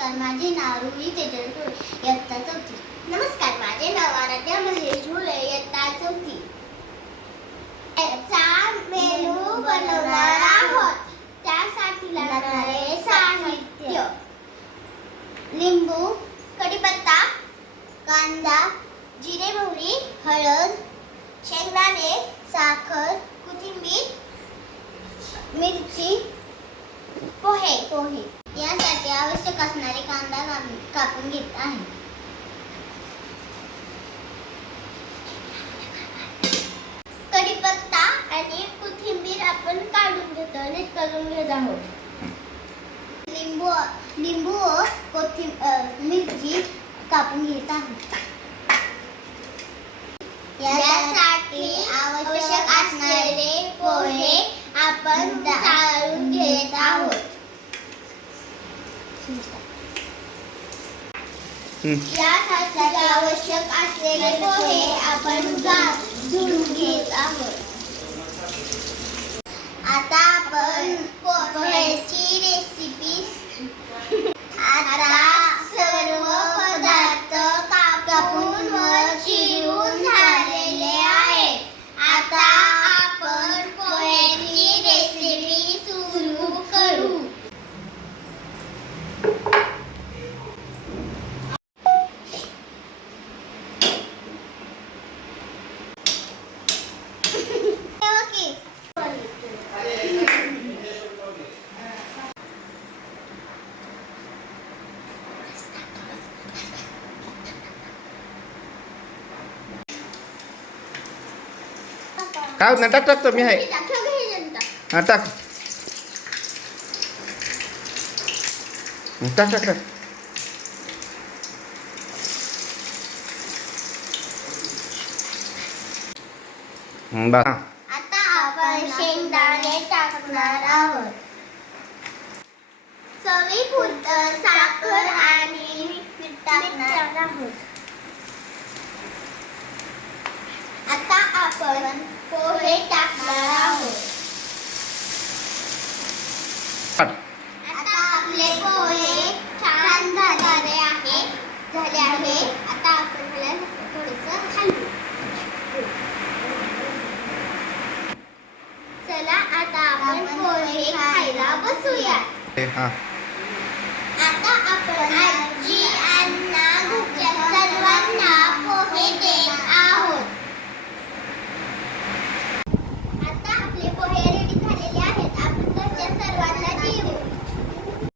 नमस्कार, माझे नाव रुही तेजल झुळे, इयत्ता 4थी. नमस्कार, माझे नाव आराध्या महेश झुळे, इयत्ता 4थी. चा मेनू बनवणार आहोत. त्यासाठी लागणारे साहित्य: लिंबू, कढीपत्ता, कांदा, जिरे, मोहरी, हळद, शेंगदाणे, साखर, कोथिंबीर, मिरची, पोहे. यासाठी आवश्यक असणारे कांदा कापून घेत आहे. कढीपत्ता आणि कोथिंबीर आपण काढून घेतो, नीट करून घेत आहोत. लिंबू व मिरची कापून घेत आहोत. यासाठी आवश्यक असणारे पोहे आपण चाळून घेत आहोत. यासाठी आवश्यक असलेले पोहे आपण धुवून घेत आहोत. आता आपण पोह्याची रेसिपी. आता सर्व पदार्थ कापून व चिरून झालेले आहेत. आता आपण पोह्याची रेसिपी सुरू करू. काय होत नाही, टाकतो मी आहे. हा टाक टाक. आता आपण शेंगदाणे टाकणार आहोत. चवीपुरतं साखर आणि मीठ टाकणार आहोत. आता आपण पोहे टाकणार आहोत. आता आपले पोहे छान झाले आहे. आता आपण ह्याला थोडंसं हलवू. चला आता आपण पोहे खायला बसूया. आता आपण